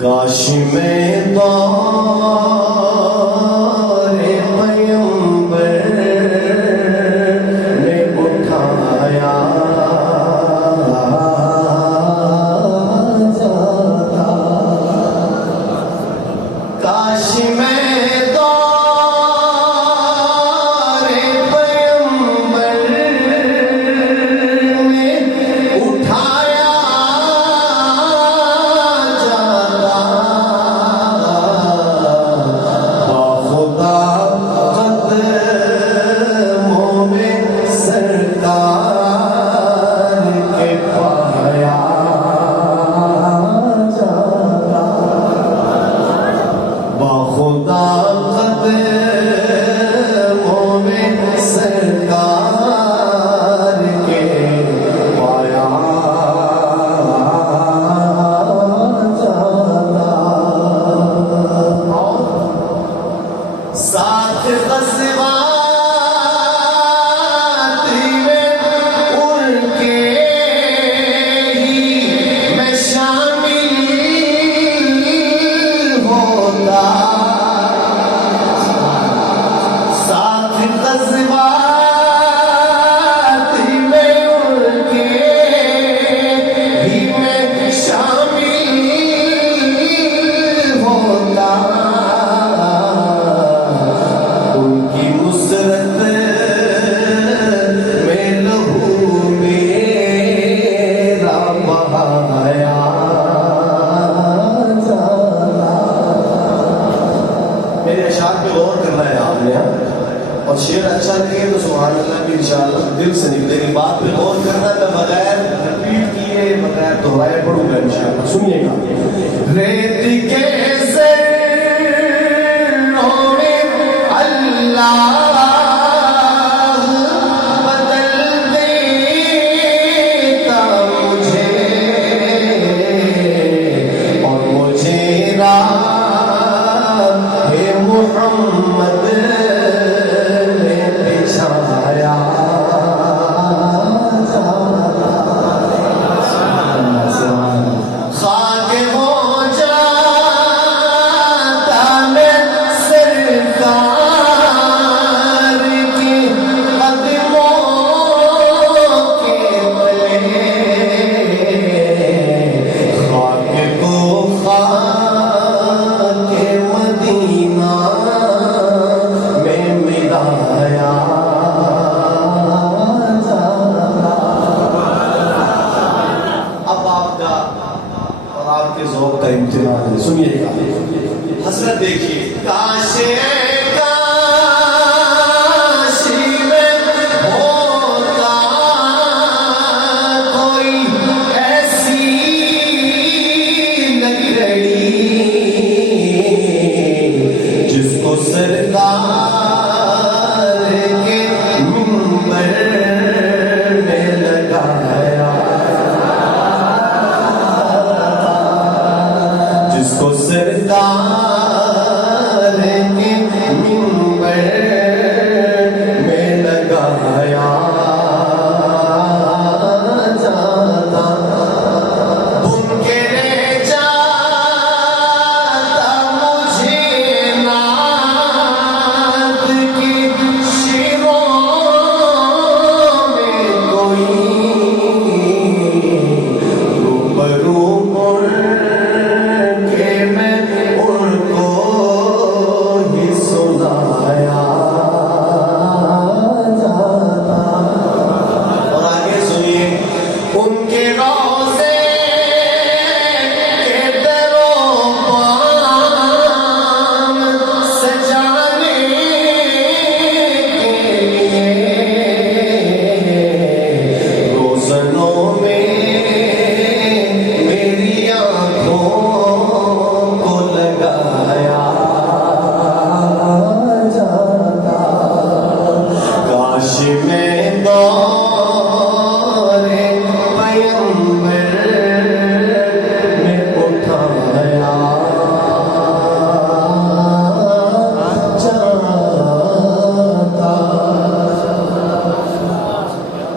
काश में दौरे पैगंबर ने उठाया जाता। काश में दौरे पैगंबर ने उठाया जाता। बाखुदा कदमों में सरकार के पाया जाता। बाखुदा कदमों में सरकार के पाया जाता। साथ ग़ज़वात में उनके ही मैं शामिल होता। साथ ग़ज़वात में उनके ही मैं शामिल होता। उनकी मुसरत में लहू मेरा बहाया जाता। मेरे अशार पे गौर करना है आपने, और शेर अच्छा लगे तो सुभान अल्लाह भी इंशाअल्लाह दिल से निकलेगी। बात पे गौर करना, मैं बगैर रिपीट किए बगैर दोहराए पढ़ूंगा इंशाअल्लाह। सुनिएगा। रेत के ज़र्रों में अल्लाह बदल देता मुझे, और मुझे राह मुहम्मद में बिछाया जाता। खाक हो जाता मैं सरकार की कदमों के तले। खाक को खाक मदीना में मिलाया जाता। अब आपका और आपके ज़ौक़ का इम्तिहान है, सुनिएगा। हसरत देखिए। काश काश में होता कोई ऐसी लकड़ी जिसको सरकार के मिंबर में लगाया, जिसको सरकार